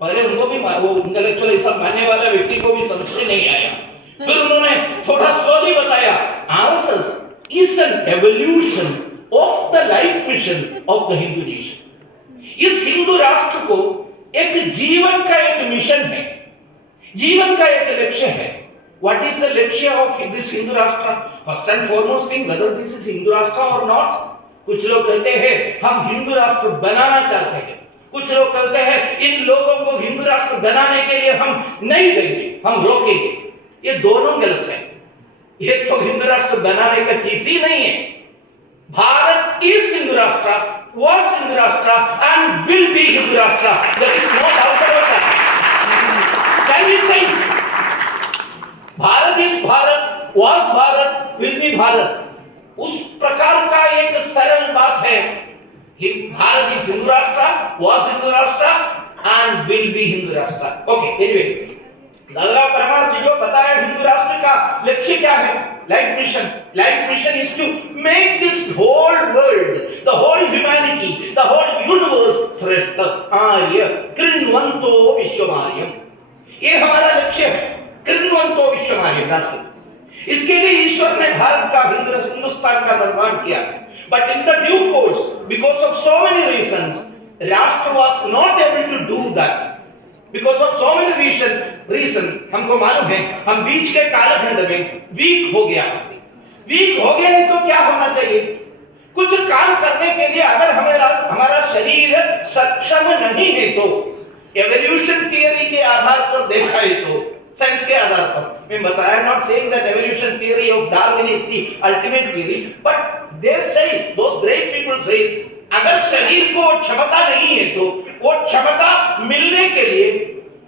पहले उनको भी वो इंटेलेक्चुअल सब मानने वाला व्यक्ति को भी समझ में नहीं आया। फिर उन्होंने थोड़ा स्लोली बताया, RSS is an evolution of the life mission of the Hindu nation. इस हिंदू राष्ट्र को एक जीवन का एक मिशन है, जीवन का एक लक्ष्य है। व्हाट इज द लक्ष्य ऑफ दिस हिंदू राष्ट्र? First and foremost thing, whether this is Hindu राष्ट्र और नॉट। कुछ लोग कहते हैं हम हिंदू राष्ट्र बनाना चाहते हैं, कुछ लोग कहते हैं इन लोगों को हिंदू राष्ट्र बनाने के लिए हम नहीं देंगे, हम रोकेंगे। ये दोनों गलत है। ये तो हिंदू राष्ट्र बनाने का चीज ही नहीं है। भारत इज हिंदू राष्ट्र, was हिंदू राष्ट्र and will be हिंदू राष्ट्र। There is no doubt about that. Can we say Bharat is Bharat, was Bharat, will be Bharat? उस प्रकार का एक सरल बात है। भारत इज हिंदू राष्ट्र, was हिंदू राष्ट्र and will be हिंदू राष्ट्र। ओके, एनीवे दादा परमार्थ जो बताया हिंदू राष्ट्र का लक्ष्य क्या है, life mission. Life mission is to make this whole world, the whole humanity, the whole universe श्रेष्ठ आर्य कृण्वन्तो विश्वमार्यम। ये हमारा लक्ष्य है, कृण्वन्तो विश्वमार्यम राष्ट्र। इसके लिए ईश्वर ने भारत का, हिंदुस्तान का निर्माण किया। But in the due course, because of so many reasons, rashtra was not able to do that. Because of so many reason हमको मालूम है, हम बीच के कालखंड में वीक हो गया। वीक हो गया है तो क्या होना चाहिए? कुछ काम करने के लिए अगर हमारा शरीर सक्षम नहीं है तो एवोल्यूशन थियरी के आधार पर देखा है तो, साइंस के आधार पर मैं बताया, not saying that evolution theory of Darwin is the ultimate theory, but they says, those great people says, अगर शरीर को क्षमता नहीं है तो वो क्षमता मिलने के लिए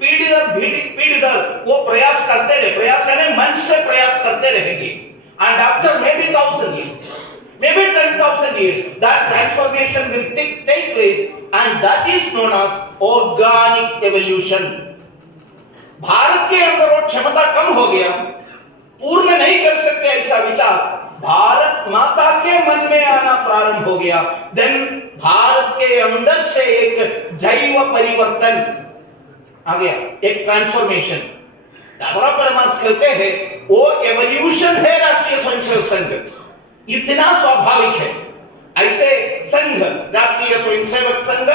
पीढ़ी दर वो प्रयास करते रहे। प्रयास यानी मन से प्रयास करते रहेंगे। And after may be 1000 years, maybe 10,000 years, that transformation will take place and that is known as organic evolution. Bharat के अंदर वो क्षमता कम हो गया, पूर्ण नहीं कर सकते ऐसा विचार भारत माता के मन में आना प्रारंभ हो गया। देन भारत के अंदर से एक जैव परिवर्तन आ गया, एक ट्रांसफॉर्मेशन। दादा परमात्मा कहते हैं वो एवोल्यूशन है राष्ट्रीय स्वयंसेवक संघ, इतना स्वाभाविक है। ऐसे संघ, राष्ट्रीय स्वयंसेवक संघ,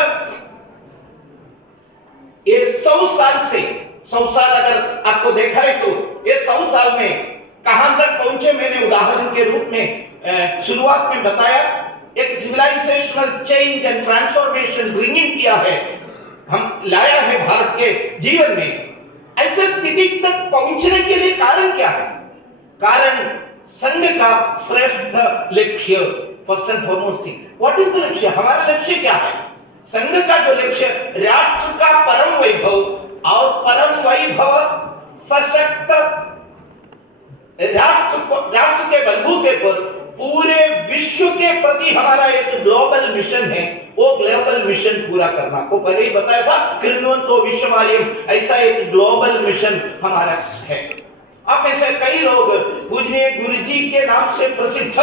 ये 100 साल से, 100 साल अगर आपको देखा है तो ये 100 साल में कहां तक पहुंचे, मैंने उदाहरण के रूप में शुरुआत में बताया। एक civilisational change and transformation bringing किया है, हम लाया है भारत के जीवन में। ऐसे स्थिति तक पहुंचने के लिए कारण क्या है? कारण संघ का श्रेष्ठ लक्ष्य, first and foremost thing, what is the लक्ष्य? हमारा लक्ष्य क्या है? संघ का जो लक्ष्य, राष्ट्र का परम वैभव और परम वैभव सशक्त राष्ट्र के बलबूते पर पूरे विश्व के प्रति हमारा एक ग्लोबल मिशन है। वो ग्लोबल मिशन पूरा करना, को पहले ही बताया था, कृण्वन्तो विश्वमार्यम, ऐसा एक ग्लोबल मिशन हमारा है। अब ऐसे कई लोग पूजनीय गुरुजी के नाम से प्रसिद्ध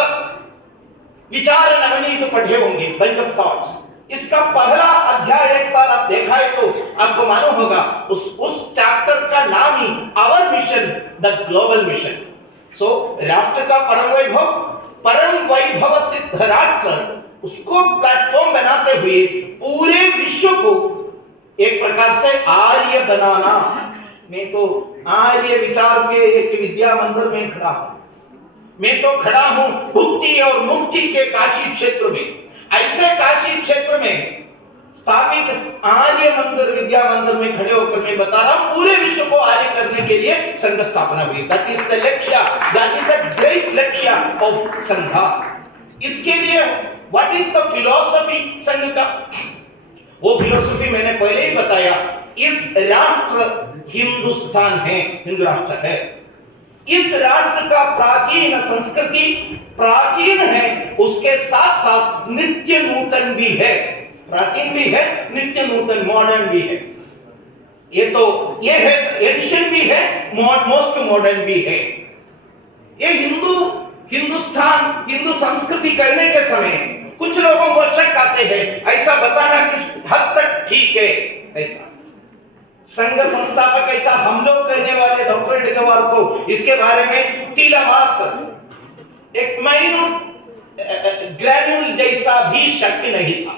विचार नवनीत पढ़े होंगे, बंच ऑफ थॉट्स। इसका पहला अध्याय एक बार आप देखा है तो आपको मालूम होगा, उस चैप्टर का नाम ही our mission, the global mission. So राष्ट्र का परम वैभव सिद्ध राष्ट्र, उसको प्लेटफॉर्म बनाते हुए पूरे विश्व को एक प्रकार से आर्य बनाना। मैं तो आर्य विचार के एक विद्या मंदिर में खड़ा हूं, मैं तो खड़ा हूं भुक्ति और मुक्ति के काशी क्षेत्र में। ऐसे काशी क्षेत्र में स्थापित आर्य मंदिर, विद्या मंदिर में खड़े होकर मैं बता रहा हूं पूरे विश्व को आर्य करने के लिए संघ स्थापना हुई। दैट इज द लक्ष्य, दैट इज द ग्रेट लक्ष्य ऑफ संघ। इसके लिए व्हाट इज द फिलॉसफी संघ का? वो फिलॉसफी मैंने पहले ही बताया, इस राष्ट्र हिंदुस्तान है, हिंदू राष्ट्र है। इस राष्ट्र का प्राचीन संस्कृति प्राचीन है, उसके साथ साथ नित्य नूतन भी है। प्राचीन भी है, नित्य नूतन मॉडर्न भी है। ये है एंशिएंट भी है, मोस्ट मॉडर्न भी है। ये हिंदुस्तान, हिंदू संस्कृति करने के समय कुछ लोगों को शक आते हैं, ऐसा बताना किस हद तक ठीक है। ऐसा संघ संस्थापक ऐसा हम लोग कहने वाले डॉक्टर एडगवार को इसके बारे में तीला मात्र एक माइन्यूट ग्रैन्यूल जैसा भी शक नहीं था।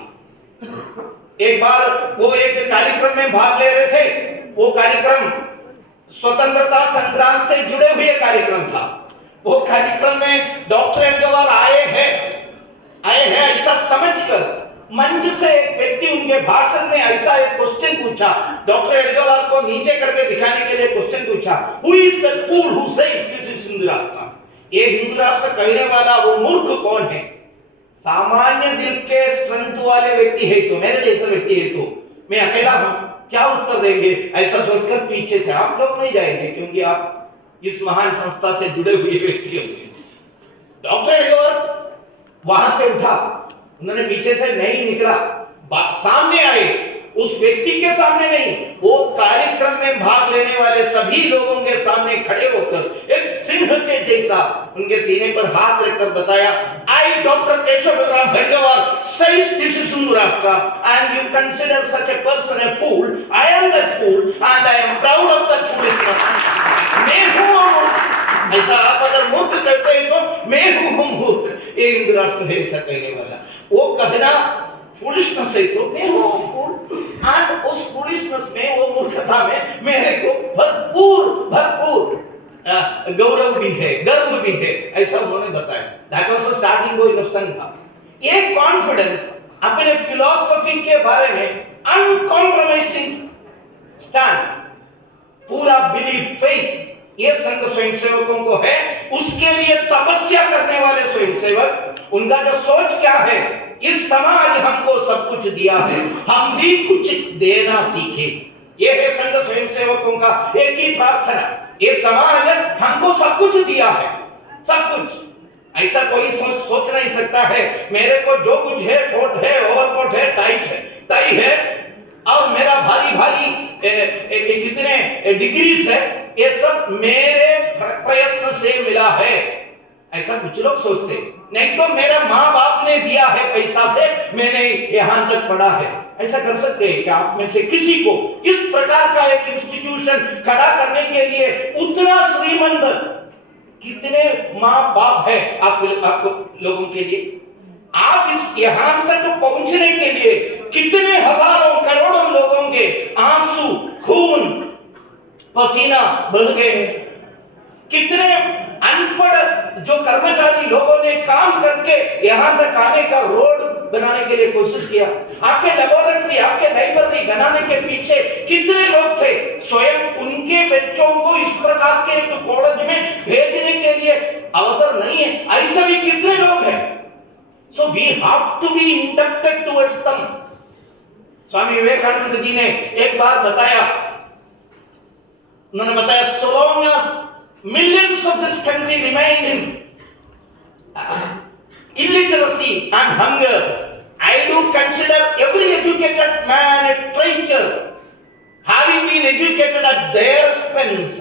एक बार वो एक कार्यक्रम में भाग ले रहे थे, वो कार्यक्रम स्वतंत्रता संग्राम से जुड़े हुए कार्यक्रम था। वो कार्यक्रम में डॉक्टर एडगवार आए हैं ऐसा समझकर मंच से एक व्यक्ति उनके भाषण में ऐसा एक क्वेश्चन पूछा, डॉक्टर एडगवार को नीचे करके दिखाने के लिए क्वेश्चन पूछा, who is that fool who says this is Hindu Rashtra? ये हिंदू राष्ट्र कहने वाला वो मूर्ख कौन है? सामान्य दिल के स्ट्रेंथ वाले व्यक्ति है तो, मेरे जैसा व्यक्ति है तो, मैं अकेला हूं, क्या उत्तर देंगे? ऐसा सोचकर पीछे से आप लोग नहीं जाएंगे क्योंकि आप इस महान संस्था से जुड़े हुए व्यक्ति होंगे। डॉक्टर एडगवार वहां से उठा, उन्होंने पीछे से नहीं निकला, सामने आए, उस व्यक्ति के सामने नहीं, वो कार्यक्रम में भाग लेने वाले सभी लोगों के सामने खड़े होकर एक सिंह के जैसा उनके सीने पर हाथ रखकर बताया, I doctor Keshav Balram Hedgewar says this is Hindu rashtra and you consider such a person a fool, I am that fool and I am proud of that foolishness. मैं हूं, ऐसा आप अगर मूर्ख कहते हैं तो मैं हूं मूर्ख, ये हिंदू राष्ट्र है ऐसा कहने वाला। वो कहना फूलिशनेस है तो मैं हूं फूल, एंड उस फूलिशनेस में, वो मूर्खता में मेरे को भरपूर गौरव भी है, गर्व भी है, ऐसा उन्होंने बताया। That was the starting point of संघ। ये कॉन्फिडेंस अपने फिलॉसफी के बारे में अनकॉम्प्रोमाइजिंग स्टैंड, पूरा बिलीफ, फेथ, ये संघ स्वयंसेवकों को है। उसके लिए तपस्या करने वाले स्वयंसेवक, उनका जो सोच क्या है, इस समाज हमको सब कुछ दिया है, हम भी कुछ देना सीखे। ये है संघ स्वयंसेवकों का एक ही प्रार्थना, ये समाज हमको सब कुछ दिया है, सब कुछ। ऐसा कोई सोच नहीं सकता है मेरे को जो कुछ है, कोट है, ओवरकोट है, टाई है और मेरा भारी कितने डिग्रीज है, ये सब मेरे प्रयत्न से मिला है, ऐसा कुछ लोग सोचते। नहीं तो मेरा माँ बाप ने दिया है पैसा से मैंने यहां तक पढ़ा है, ऐसा कर सकते हैं क्या आप में से किसी को इस प्रकार का एक इंस्टीट्यूशन खड़ा करने के लिए उतना श्रीमंत कितने माँ बाप है आपको लोगों के लिए? आप इस यहां तक पहुंचने के लिए कितने हजारों करोड़ों लोगों के आंसू, खून, पसीना बह गए हैं, कितने अनपढ़ जो कर्मचारी लोगों ने काम करके यहां तक आने का रोड बनाने के लिए कोशिश किया। आपके लेबोरेटरी, आपके लाइब्रेरी बनाने के पीछे कितने लोग थे? स्वयं उनके बच्चों को इस प्रकार के एक कॉलेज में भेजने के लिए अवसर नहीं है, ऐसे भी कितने लोग हैं। So we have to be inducted towards them. Swami Vivekananda ji ने एक बार बताया, उन्होंने बताया, so long as millions of this country remain in illiteracy and hunger, I do consider every educated man a traitor, having been educated at their expense,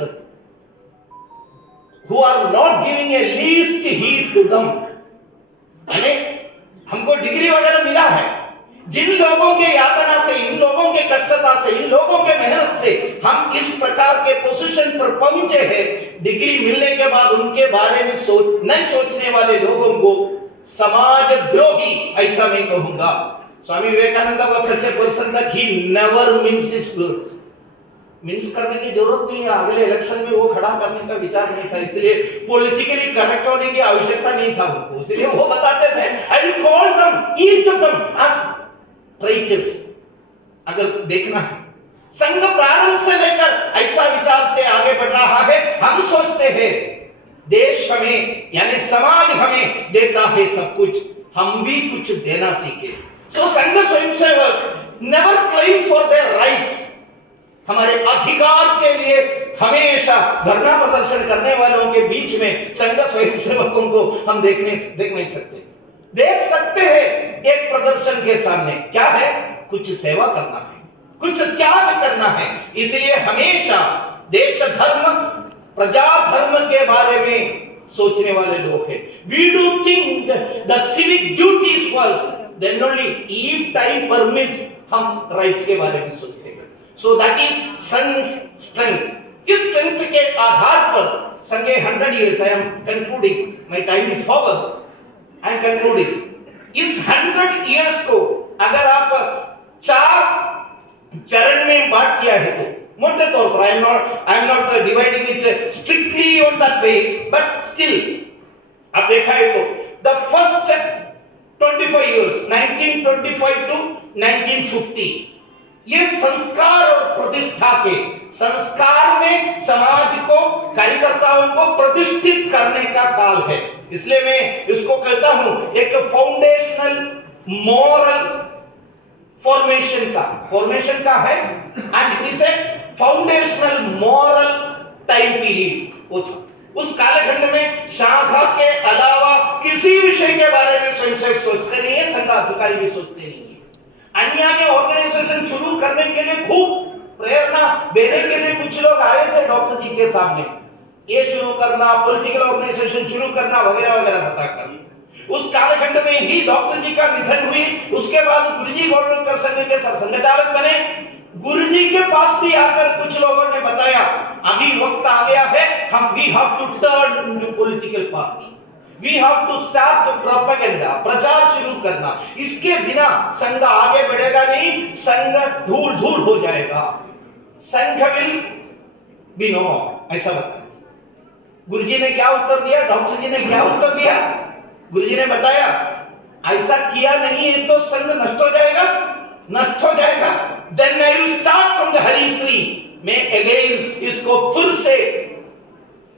who are not giving a least heed to them। यानी हमको degree वगैरह मिला है, जिन लोगों के यातना से, इन लोगों के कष्टता से, इन लोगों के मेहनत से हम इस प्रकार के पोजीशन पर पहुंचे हैं, डिग्री मिलने के बाद उनके बारे में नहीं सोचने वाले लोगों को समाजद्रोही ऐसा मैं कहूंगा। स्वामी विवेकानंद का सच्चे पर्सन तक he never means his words. Means करने की जरूरत नहीं है, अगले इलेक्शन में वो खड़ा करने का विचार नहीं था, इसलिए पॉलिटिकली करेक्ट होने की आवश्यकता नहीं था उनको, इसलिए वो बताते थे I will call them each of them as traitors. अगर देखना है संघ प्रारंभ से लेकर ऐसा विचार से आगे बढ़ रहा है। हम सोचते हैं देश हमें यानी समाज हमें देता है सब कुछ, हम भी कुछ देना सीखे। So Sangh swayamsevak never claim for their rights. हमारे अधिकार के लिए हमेशा धरना प्रदर्शन करने वालों के बीच में संघ स्वयंसेवकों को हम देख नहीं सकते। देख सकते हैं एक प्रदर्शन के सामने क्या है, कुछ सेवा करना है, कुछ त्याग करना है। इसलिए हमेशा देश धर्म, प्रजा धर्म के बारे में सोचने वाले लोग हैं। We do think the civic duties first, then only if time permits हम राइट्स के बारे में सोचते हैं। So that is sun's strength. इस strength के आधार पर संगे 100 years, I am concluding, my time is over, I am concluding. इस 100 years को अगर आप 4 चरण में बांट दिया है तो मोटे तौर पर I am not dividing it strictly on that base, but still आप देखा है तो the first 25 years 1925 to 1950 ये संस्कार और प्रतिष्ठा के संस्कार में समाज को कार्यकर्ताओं को प्रतिष्ठित करने का काल है। इसलिए मैं इसको कहता हूं एक फाउंडेशनल मॉरल फॉर्मेशन का है and it is a foundational moral time period. उस कालखंड में शाखा के अलावा किसी विषय के बारे में स्वयंसेवक सोचते नहीं है, संघ अधिकारी भी सोचते नहीं है। अन्य ऑर्गेनाइजेशन शुरू करने के लिए खूब प्रेरणा देने के लिए कुछ लोग आए थे डॉक्टर जी के सामने, ये शुरू करना, पॉलिटिकल ऑर्गेनाइजेशन शुरू करना वगैरह वगैरह बताकर। उस कालखंड में ही डॉक्टर जी का निधन हुई। उसके बाद गुरुजी गोलवलकर संघ के संघचालक बने। गुरुजी के पास भी आकर कुछ लोगों ने बताया अभी वक्त आ गया है, हम we have to turn into political party, we have to start propaganda, प्रचार शुरू करना। इसके बिना संघ आगे बढ़ेगा नहीं, संघ धूल धूल हो जाएगा, संघ विल बी नो, ऐसा बताया। गुरुजी ने क्या उत्तर दिया, डॉक्टर जी ने क्या उत्तर दिया? गुरुजी ने बताया ऐसा किया नहीं है तो संघ नष्ट हो जाएगा, नष्ट हो जाएगा। Then I will start from the Harishri. मैं अगेन इसको फिर से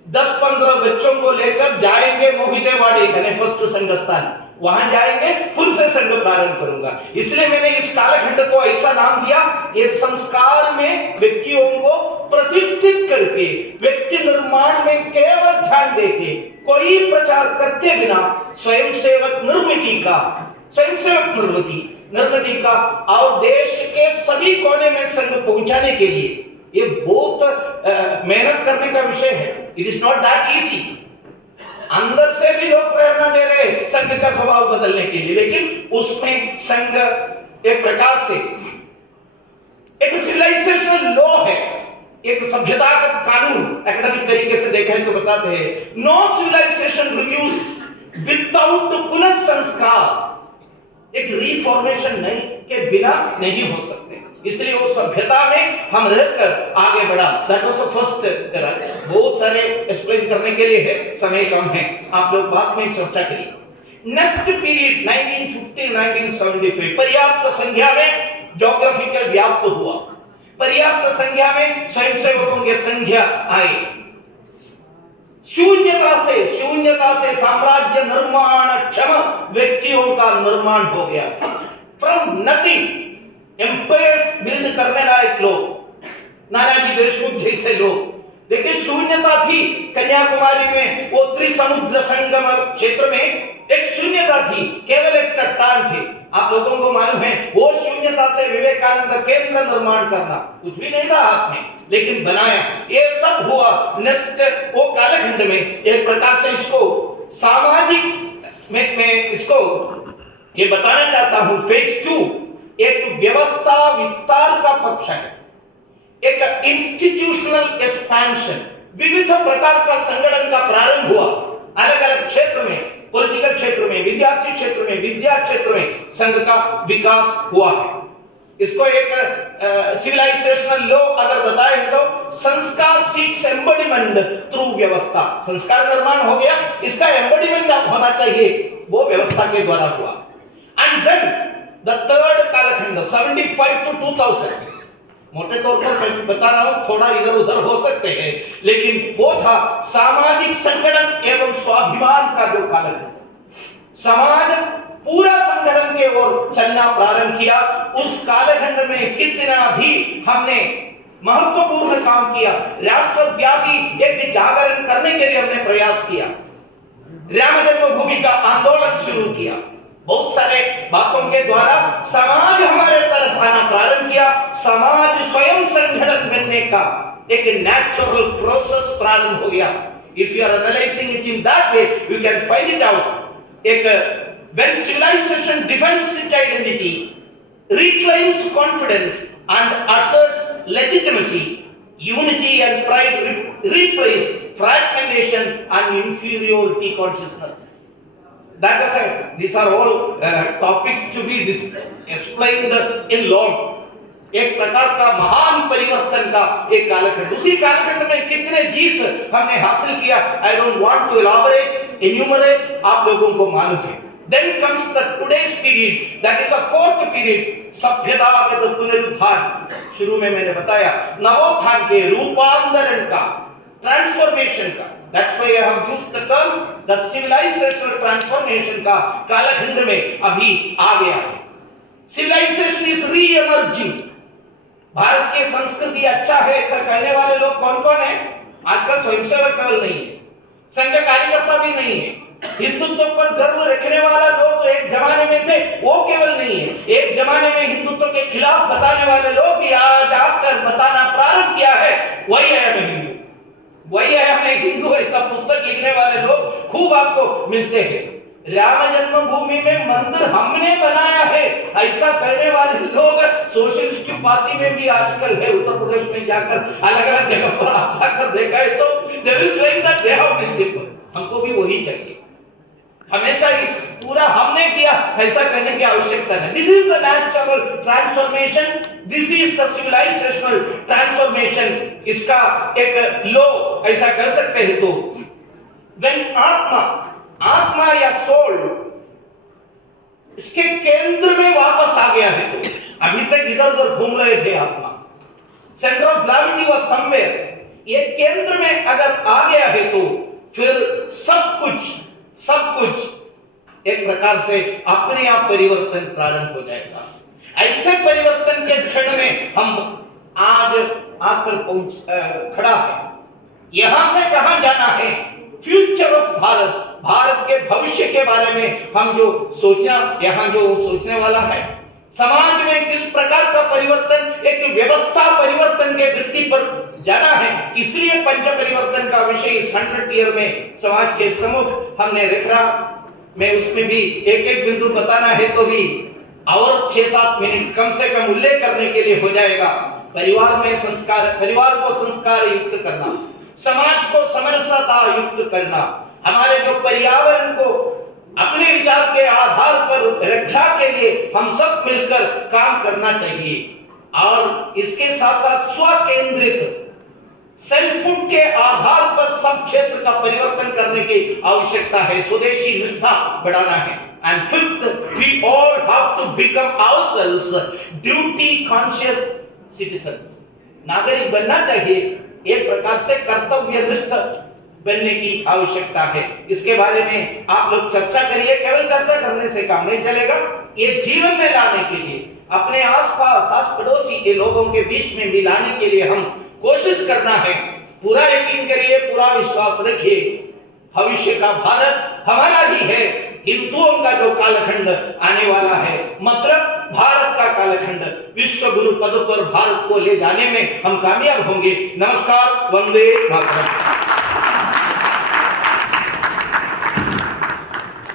10-15 बच्चों को लेकर जाएंगे मोहितेवाड़ी यानी फर्स्ट संघ स्थान, वहां जाएंगे, फिर से संघ प्रारंभ करूंगा। इसलिए मैंने इस कालखंड को ऐसा नाम दिया, ये संस्कार में व्यक्तियों को प्रतिष्ठित करके व्यक्ति निर्माण में केवल ध्यान देके कोई प्रचार करते बिना स्वयंसेवक निर्मिति का और देश के सभी कोने में संघ पहुंचाने के लिए ये बहुत मेहनत करने का विषय है। It is not that easy. अंदर से भी लोग प्रेरणा दे रहे संघ का स्वभाव बदलने के लिए, लेकिन उसमें संघ एक प्रकार से एक सिविलाइजेशनल लॉ है, एक सभ्यतागत कानून। एकेडमिक तरीके से देखें तो बताते हैं नो सिविलाइजेशन रिव्यूज विदाउट पुनः संस्कार, एक रिफॉर्मेशन नहीं के बिना नहीं हो सकते। इसलिए वो सभ्यता में हम रहकर आगे बढ़ा। That was the first step. बहुत सारे एक्सप्लेन करने के लिए है, समय कम है, आप लोग बाद में चर्चा करिए। नेक्स्ट पीरियड 1950-1975 पर्याप्त संख्या में ज्योग्राफिकल व्याप्त हुआ, पर्याप्त संख्या में स्वयंसेवकों की संख्या आई। शून्यता से साम्राज्य निर्माण क्षम व्यक्तियों का निर्माण हो गया। फ्रॉम नथिंग एम्पायर्स बिल्ड करने लायक लोग, नानाजी देशमुख जैसे लोग। देखिए शून्यता थी कन्याकुमारी में, वो त्रिसमुद्र संगम क्षेत्र में एक शून्यता थी, केवल एक चट्टान थी। आप लोगों को मालूम है वो शून्यता से विवेकानंद केंद्र निर्माण करना, कुछ भी नहीं था हाथ में, लेकिन बनाया। ये सब हुआ नेक्स्ट वो कालखंड में। एक प्रकार से इसको सामाजिक में इसको ये बताना चाहता हूं। फेज 2 एक व्यवस्था विस्तार का पक्ष है, एक इंस्टीट्यूशनल एक्सपेंशन, विविध प्रकार का संगठन का प्रारंभ हुआ अलग अलग क्षेत्र में, पॉलिटिकल क्षेत्र में, विद्यार्थी क्षेत्र में, विद्या क्षेत्र में संघ का विकास हुआ है। इसको एक सिविलाइजेशनल लॉ अगर बताए तो संस्कार सीक्स एम्बॉडीमेंट थ्रू व्यवस्था, संस्कार निर्माण हो गया, इसका एम्बॉडीमेंट होना चाहिए, वो व्यवस्था के द्वारा हुआ। एंड देन द थर्ड कालखंड 75 to 2000, मोटे तौर पर मैं बता रहा हूं, थोड़ा इधर उधर हो सकते हैं, लेकिन वो था सामाजिक संगठन एवं स्वाभिमान का जो कालखंड। समाज पूरा संगठन के ओर चलना प्रारंभ किया। उस कालखंड में कितना भी हमने महत्वपूर्ण काम किया, राष्ट्रव्यापी एक जागरण करने के लिए हमने प्रयास किया, राम जन्मभूमि का आंदोलन शुरू किया, बहुत सारे बातों के द्वारा समाज हमारे तरफ आना प्रारंभ किया। समाज स्वयं संगठन बनने का एक नेचुरल प्रोसेस प्रारंभ हो गया। If you are analysing it in that way you can find it out. एक when civilization defends its identity, reclaims confidence and asserts legitimacy, unity and pride replace fragmentation and inferiority consciousness. That is it. These are all topics to be explained in long. एक प्रकार का महान परिवर्तन का एक कालखंड, उसी कालखंड में कितने जीत हमने हासिल किया, I don't want to elaborate, enumerate, आप लोगों को मालूम है. Then comes the today's period, that is the fourth period, सभ्यता में पुनरुत्थान. शुरू में मैंने बताया नवोत्थान के, रूपांतरण का, ट्रांसफॉर्मेशन का. That's why I have used the term the civilizational transformation का कालखंड में अभी आ गया है. Civilization is re-emerging. भारत की संस्कृति अच्छा है ऐसा कहने वाले लोग कौन कौन है? आजकल स्वयंसेवक केवल नहीं है, संघ कार्यकर्ता भी नहीं है, हिंदुत्व पर गर्व रखने वाला लोग एक जमाने में थे वो केवल नहीं है, एक जमाने में हिंदुत्व के खिलाफ बताने वाले लोग भी आज आकर बताना प्रारंभ किया है, वही है हमें हिंदू, वही है हमें हिंदू, ऐसा पुस्तक लिखने वाले लोग खूब आपको मिलते हैं. राम जन्मभूमि में मंदिर हमने बनाया है ऐसा कहने वाले लोग सोशलिस्ट पार्टी में भी आजकल है. उत्तर प्रदेश में जाकर अलग अलग जगह पर आप जाकर देखा है तो they will claim that they have built it. हमको भी वही चाहिए. हमेशा इस पूरा हमने किया ऐसा कहने की आवश्यकता नहीं. This is the natural transformation. This is the civilizational transformation. इसका एक लो ऐसा कह सकते हैं. तो when आत्मा या सोल इसके केंद्र में वापस आ गया है, तो अभी तक इधर उधर घूम रहे थे आत्मा, centre of gravity was somewhere, ये केंद्र में अगर आ गया है तो फिर सब कुछ एक प्रकार से अपने आप परिवर्तन प्रारंभ हो जाएगा. ऐसे परिवर्तन के क्षण में हम आज आकर खड़ा है. यहां से कहां जाना है? फ्यूचर ऑफ भारत के भविष्य के बारे में हम जो सोचने वाला है. समाज में किस प्रकार का परिवर्तन, एक व्यवस्था परिवर्तन के दृष्टि पर जाना है. इसलिए पंच परिवर्तन का विषय इस 100 ईयर में समाज के सम्मुख हमने रखा. मैं उसमें भी एक बिंदु बताना है तो भी और 6-7 मिनट कम से कम उल्लेख करने के लिए हो जाएगा. परिवार को संस्कार युक्त करना, समाज को समरसता युक्त करना, हमारे जो पर्यावरण को अपने विचार के आधार पर रक्षा के लिए हम सब मिलकर काम करना चाहिए. और इसके साथ साथ स्व केंद्रित सेल्फहुड के आधार पर सब क्षेत्र का परिवर्तन करने की आवश्यकता है. स्वदेशी निष्ठा बढ़ाना है. And fifth, we all have to become ourselves duty conscious citizens. नागरिक बनना चाहिए, एक प्रकार से कर्तव्यनिष्ठ बनने की आवश्यकता है. इसके बारे में आप लोग चर्चा करिए. केवल चर्चा करने से काम नहीं चलेगा, ये जीवन में लाने के लिए, अपने आसपास आस पड़ोसी के लोगों के बीच में भी लाने के लिए हम कोशिश करना है. पूरा यकीन करिए, पूरा विश्वास रखिए, भविष्य का भारत हमारा ही है. हिंदुओं का जो कालखंड आने वाला है, मतलब भारत का कालखंड, विश्व गुरु पद पर भारत को ले जाने में हम कामयाब होंगे. नमस्कार. वंदे मातरम.